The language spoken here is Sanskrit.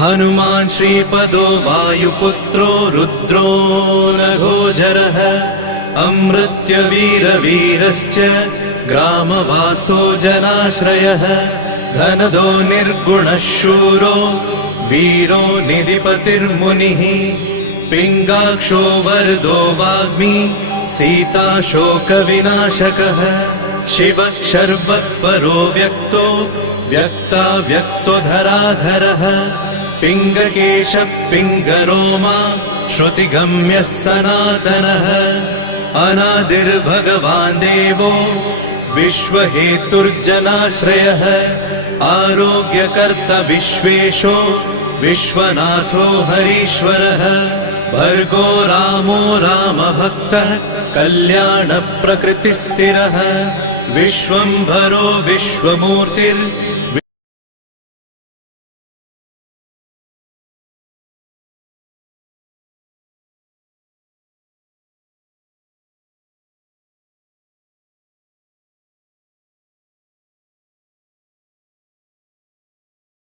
हनुमान् श्रीपदो वायुपुत्रो रुद्रो नघोजरः अमृत्यवीरवीरश्च ग्रामवासो जनाश्रयः धनदो निर्गुणः शूरो वीरो निधिपतिर्मुनिः पिङ्गाक्षो वरदो वाग्मी सीताशोकविनाशकः शिवः शर्वत्परो व्यक्तो व्यक्तो धराधरः पिङ्गकेशः पिङ्गरोमा श्रुतिगम्यः सनातनः अनादिर्भगवान् देवो विश्वहेतुर्जनाश्रयः आरोग्यकर्ता विश्वेशो विश्वनाथो हरीश्वरः भर्गो रामो रामभक्तः कल्याणप्रकृतिस्थिरः विश्वम्भरो विश्वमूर्तिर्विश्वरूपो